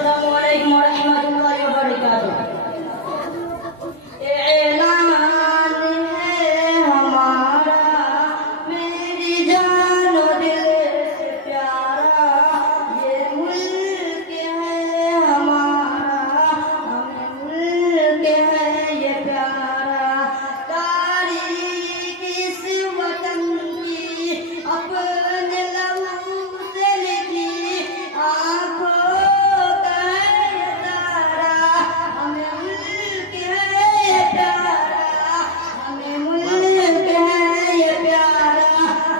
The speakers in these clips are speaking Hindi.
अस्सलामुअलैकुम वरहमतुल्लाहि वबरकातुह। ऐलान है हमारा, मेरी जानो दिल से प्यारा, ये मुल्क है हमारा, हमें मुल्क है ये प्यारा। तारीख इस वतन की अपने लहू से लिखी, आँखों का है ये तारा, हमें मुल्क है ये प्यारा, हमें मुल्क है ये प्यारा।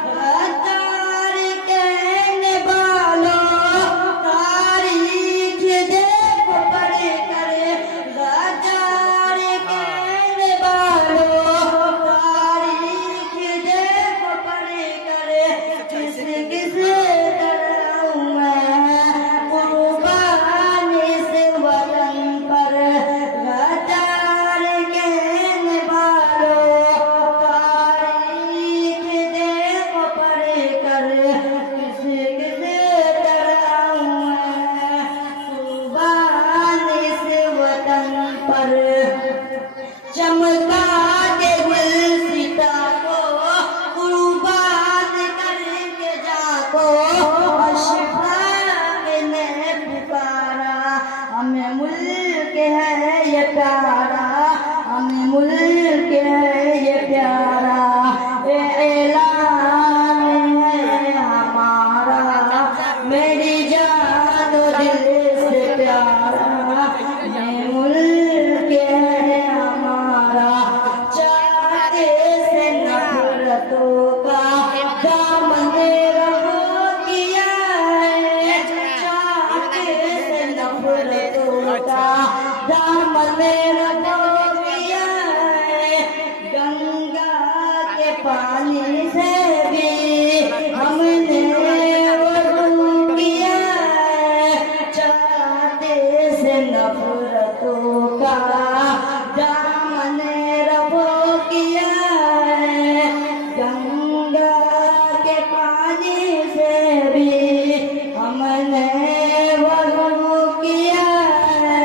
गद्दार कहने वालों, तारीख देखो पढ़ कर, गद्दार कहने वालों, तारीख देखो पढ़ कर, किस किस तरह मैं कुर्बान इस वतन पर। गद्दार कहने वालों, तारीख देखो पढ़ कर, किस किस तरह मैं कुर्बान इस वतन पर। चमका के गुलसिता को कुर्बान करके जाको, अशफाक ने पुकारा, हमें मुल्क है ये प्यारा, हमें मुल्क है ये प्यारा। ऐलान है हमारा, मेरी जानो दिल से प्यारा, ये मुल्क है हमारा। चाहते से नफरतों का दामन रहो किया है, चाहते से नफरतों का दामन रहो किया है। गंगा के पानी से भी हमने वज़ू किया है, चाहते से नफरतों का दामन रहो किया है। गंगा के पानी से भी हमने वज़ू किया है।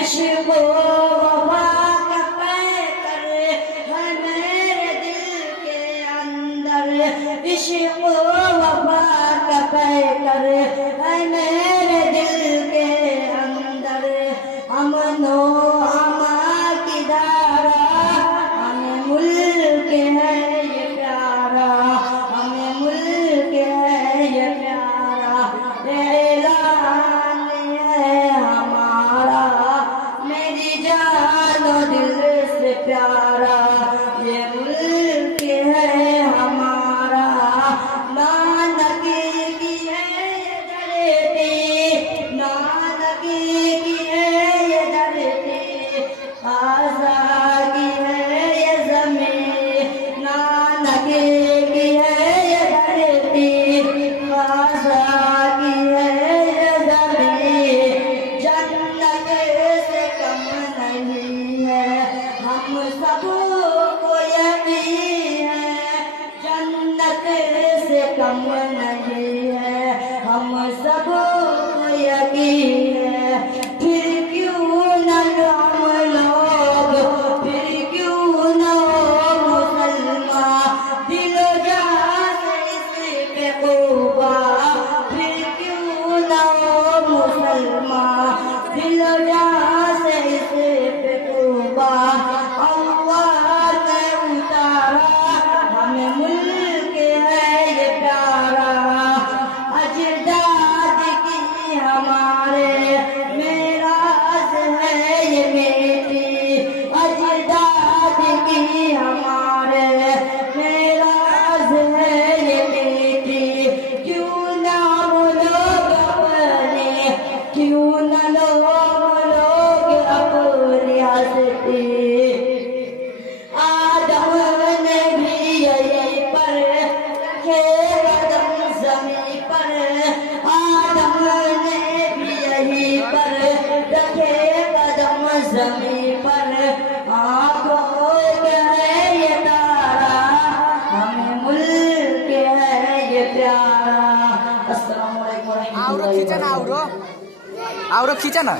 इश्क़ वफ़ा का पैकर है मेरे दिल के अंदर, इश्क़ वफ़ा का पैकर है मेरे दिल के अंदर। अमनो अमा की धारा, हमें मुल्क है ये प्यारा, हमें मुल्क है ये प्यारा। ऐलान है हमारा, मेरी जानो दिल से प्यारा, ये मुल्क है हमारा। नानक की है ये धरती, नानक की है ये धरती, आज़ादी है ये ज़मीन। नानक की है ये धरती, आज़ादी है ये ज़मीन। जन्नत से कम नहीं है, हम सबको यकीन है, जन्नत से कम नहीं है, हम सबको यकीन है। फिर क्यों न हम लोग, फिर क्यों न हो मुसलमान, दिलो जान इस पे कुर्बान, फिर क्यों न हो मुसलमान, दिलो जान इस पे कुर्बान। अल्लाह ने उतारा, हमें मुल्क है ये प्यारा। अजदाद की हमारे मेराज है ये बेटी, अजदाद की हमारे मेराज है ये बेटी। क्यों ना हम लोग अपने, क्यों ना लोग अपनी हस्ती। आदम ने भी यही पर रखे कदम ज़मीं पर, आदम ने भी यही पर रखे कदम ज़मीं पर। आँखों का है ये तारा, हमें मुल्क है ये प्यारा। अस्सलाम वालेकुम वरहमतुल्लाहि वबरकातुह। और खींचा ना।